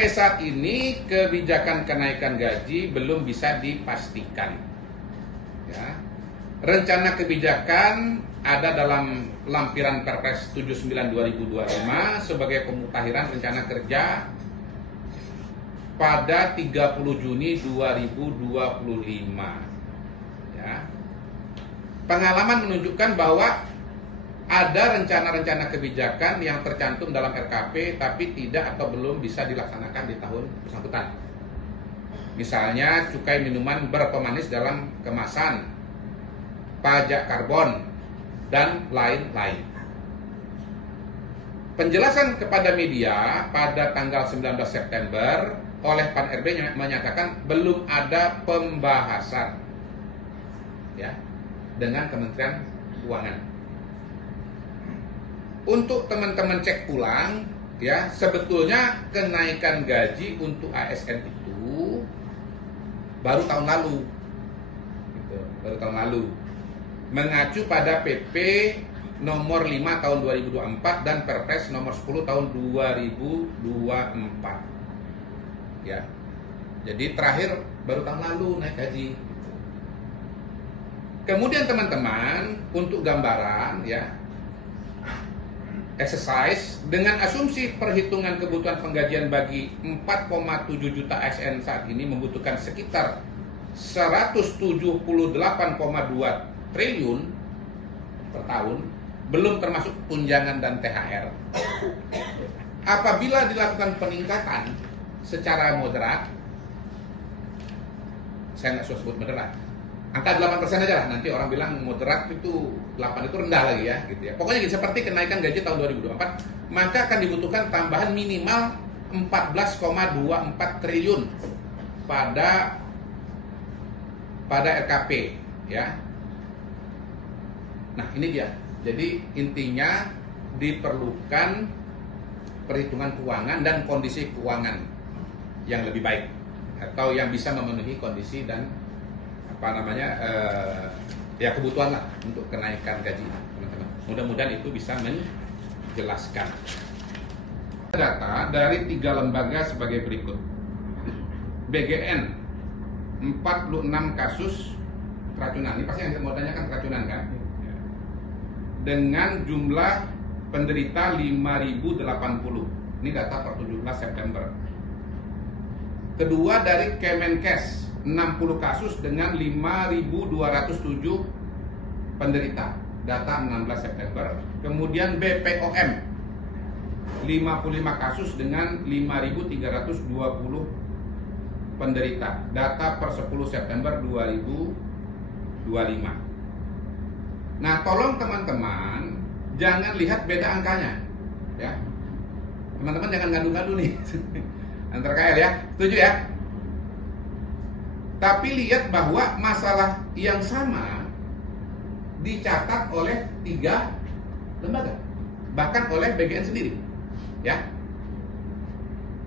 Sampai saat ini kebijakan kenaikan gaji belum bisa dipastikan. Ya. Rencana kebijakan ada dalam lampiran Perpres 79/2025 sebagai pemutahiran rencana kerja pada 30 Juni 2025. Ya. Pengalaman menunjukkan bahwa ada rencana-rencana kebijakan yang tercantum dalam RKP tapi tidak atau belum bisa dilaksanakan di tahun bersangkutan. Misalnya cukai minuman berpemanis dalam kemasan, pajak karbon, dan lain-lain. Penjelasan kepada media pada tanggal 19 September oleh Pan RB menyatakan belum ada pembahasan ya dengan Kementerian Keuangan. Untuk teman-teman cek ulang ya, sebetulnya kenaikan gaji untuk ASN itu baru tahun lalu. Gitu, baru tahun lalu. Mengacu pada PP nomor 5 tahun 2024 dan Perpres nomor 10 tahun 2024. Ya. Jadi terakhir baru tahun lalu naik gaji. Kemudian teman-teman, untuk gambaran ya, exercise dengan asumsi perhitungan kebutuhan penggajian bagi 4,7 juta ASN saat ini membutuhkan sekitar 178,2 triliun per tahun, belum termasuk tunjangan dan THR. Apabila dilakukan peningkatan secara moderat, saya nggak suka sebut moderat, angka 8% aja lah, nanti orang bilang moderat itu 8 itu rendah lagi ya, gitu ya. Pokoknya gitu, seperti kenaikan gaji tahun 2024, maka akan dibutuhkan tambahan minimal 14,24 triliun pada RKP ya. Nah, ini dia. Jadi intinya diperlukan perhitungan keuangan dan kondisi keuangan yang lebih baik atau yang bisa memenuhi kondisi dan ya kebutuhan lah untuk kenaikan gaji teman-teman. Mudah-mudahan itu bisa menjelaskan. Data dari 3 lembaga sebagai berikut. BGN 46 kasus keracunan. Ini pasti yang mau tanyakan keracunan kan? Dengan jumlah penderita 5.080. Ini data per 17 September. Kedua dari Kemenkes 60 kasus dengan 5.207 penderita, data 16 September. Kemudian BPOM 55 kasus dengan 5.320 penderita, data per 10 September 2025. Nah, tolong teman-teman jangan lihat beda angkanya ya. Teman-teman jangan ngadu-ngadu nih antar KL ya, setuju ya? Tapi lihat bahwa masalah yang sama dicatat oleh 3 lembaga, bahkan oleh BGN sendiri, ya.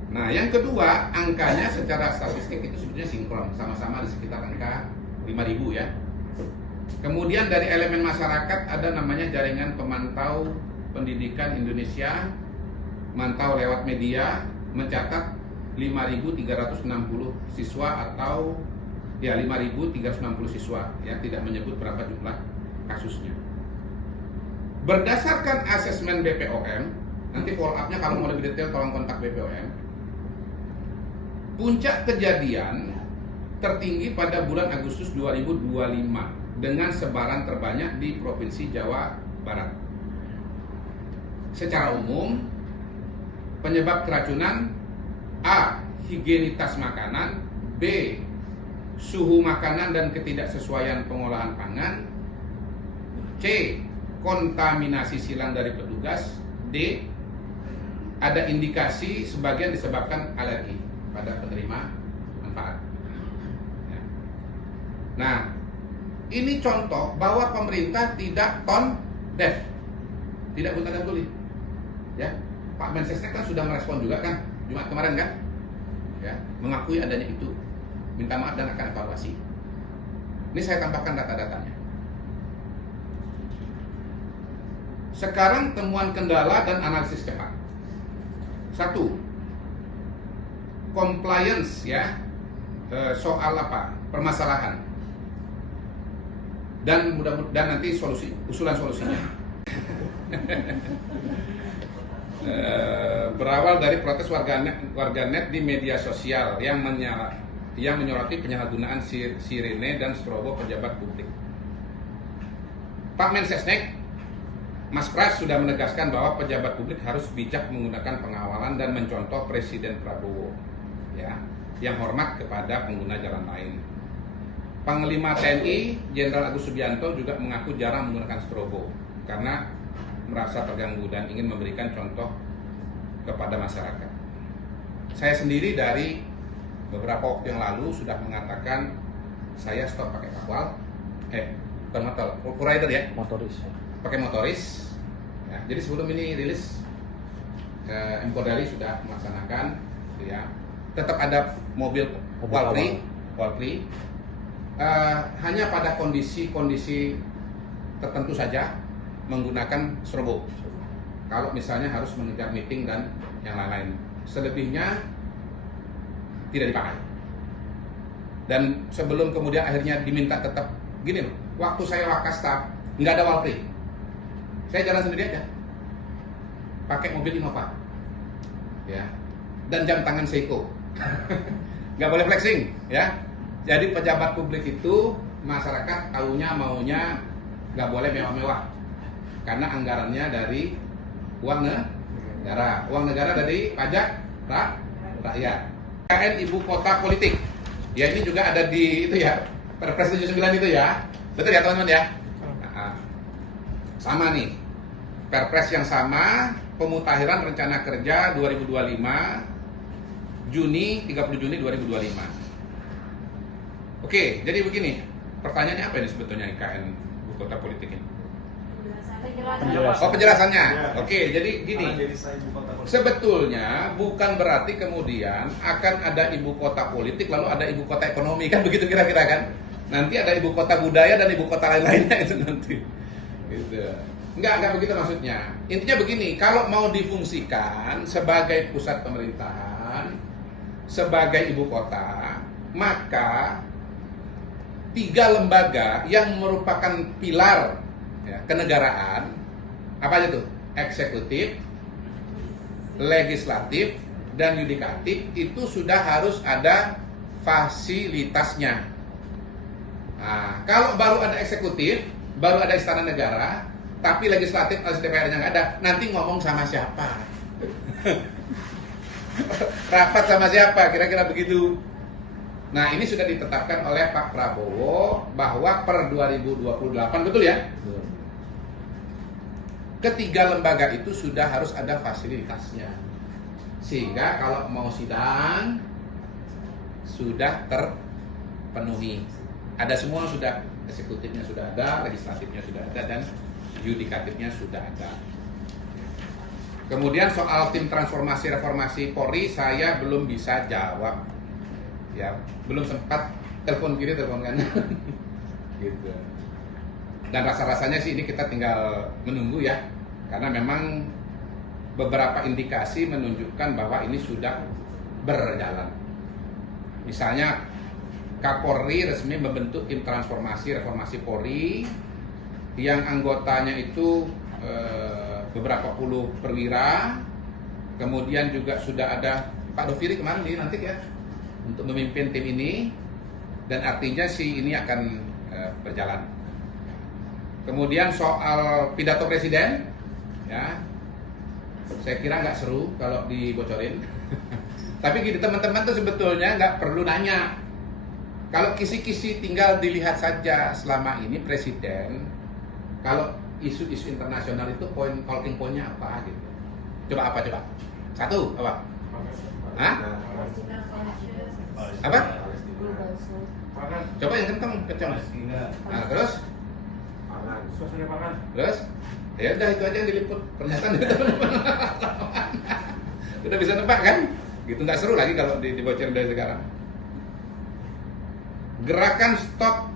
Nah, yang kedua, angkanya secara statistik itu sebetulnya sinkron, sama-sama di sekitar angka 5.000 ya. Kemudian dari elemen masyarakat ada namanya Jaringan Pemantau Pendidikan Indonesia, mantau lewat media, mencatat 5.360 siswa atau ya 5.360 siswa ya, tidak menyebut berapa jumlah kasusnya. Berdasarkan asesmen BPOM, nanti follow up-nya kalau mau lebih detail tolong kontak BPOM. Puncak kejadian tertinggi pada bulan Agustus 2025 dengan sebaran terbanyak di Provinsi Jawa Barat. Secara umum, penyebab keracunan A. Higienitas makanan, B. Suhu makanan dan ketidaksesuaian pengolahan pangan, C. Kontaminasi silang dari petugas, D. Ada indikasi sebagian disebabkan alergi pada penerima manfaat. Nah, ini contoh bahwa pemerintah tidak tone deaf, tidak buta dan tuli. Ya, Pak Mensesnek kan sudah merespon juga kan Jumat kemarin kan, ya, mengakui adanya itu, minta maaf dan akan evaluasi. Ini saya tambahkan data-datanya. Sekarang temuan kendala dan analisis cepat. 1. compliance ya, soal apa permasalahan, dan mudah-mudahan nanti usulan solusinya. Berawal dari protes warganet di media sosial yang menyoroti penyalahgunaan sirene dan strobo pejabat publik. Pak Mensesnek, Mas Pras sudah menegaskan bahwa pejabat publik harus bijak menggunakan pengawalan dan mencontoh Presiden Prabowo, ya, yang hormat kepada pengguna jalan lain. Panglima TNI Jenderal Agus Subianto juga mengaku jarang menggunakan strobo karena merasa terganggu dan ingin memberikan contoh kepada masyarakat. Saya sendiri dari beberapa waktu yang lalu sudah mengatakan saya stop pakai kawal, bukan motor, rider ya, pakai motoris. Ya, jadi sebelum ini rilis, Polri sudah melaksanakan, ya, tetap ada mobil Polri, hanya pada kondisi tertentu saja menggunakan strobo. Kalau misalnya harus mengejar meeting dan yang lain-lain, selebihnya tidak dipakai. Dan sebelum kemudian akhirnya diminta tetap gini loh, waktu saya Wakasta nggak ada Walpri, saya jalan sendiri aja, pakai mobil Innova, ya, dan jam tangan Seiko, nggak boleh flexing, ya. Jadi pejabat publik itu masyarakat taunya maunya nggak boleh mewah-mewah, karena anggarannya dari uang negara dari pajak rakyat. IKN ibu kota politik, ya ini juga ada di itu ya, Perpres 79 itu ya, betul ya teman-teman ya. Sama nih, Perpres yang sama, pemutakhiran rencana kerja 2025 30 Juni 2025. Oke, jadi begini, pertanyaannya apa ini sebetulnya IKN ibu kota politik ini? Penjelasannya. Ya. Oke, jadi gini. Sebetulnya bukan berarti kemudian akan ada ibu kota politik lalu ada ibu kota ekonomi, kan begitu kira-kira kan? Nanti ada ibu kota budaya dan ibu kota lain-lainnya itu nanti. Gitu. Enggak begitu maksudnya. Intinya begini, kalau mau difungsikan sebagai pusat pemerintahan, sebagai ibu kota, maka 3 lembaga yang merupakan pilar, ya, kenegaraan, apa aja tuh? Eksekutif, legislatif, dan yudikatif itu sudah harus ada fasilitasnya. Nah, kalau baru ada eksekutif, baru ada istana negara, tapi legislatif atau DPR-nya nggak ada, nanti ngomong sama siapa? Rapat sama siapa? Kira-kira begitu. Nah, ini sudah ditetapkan oleh Pak Prabowo bahwa per 2028, betul ya? Ketiga lembaga itu sudah harus ada fasilitasnya, sehingga kalau mau sidang sudah terpenuhi. Ada semua sudah, eksekutifnya sudah ada, legislatifnya sudah ada, dan yudikatifnya sudah ada. Kemudian soal tim transformasi reformasi Polri saya belum bisa jawab, ya, belum sempat telepon kiri telepon kanan, gitu. Dan rasa-rasanya sih ini kita tinggal menunggu ya, karena memang beberapa indikasi menunjukkan bahwa ini sudah berjalan. Misalnya Kapolri resmi membentuk tim transformasi reformasi Polri yang anggotanya itu beberapa puluh perwira. Kemudian juga sudah ada Pak Doviri kemarin dilantik ya untuk memimpin tim ini, dan artinya sih ini akan berjalan. Kemudian soal pidato presiden, ya, saya kira nggak seru kalau dibocorin. Tapi gini teman-teman tuh sebetulnya nggak perlu nanya. Kalau kisi-kisi tinggal dilihat saja selama ini presiden, kalau isu-isu internasional itu talking pointnya apa gitu. Coba apa coba? Satu apa? Hah? Apa? Coba yang kencang. Nah, terus? Suasana pangan. Terus? Ya udah itu aja yang diliput pernyataan itu. Udah bisa nebak kan? Gitu nggak seru lagi kalau dibocorin dari sekarang. Gerakan Stop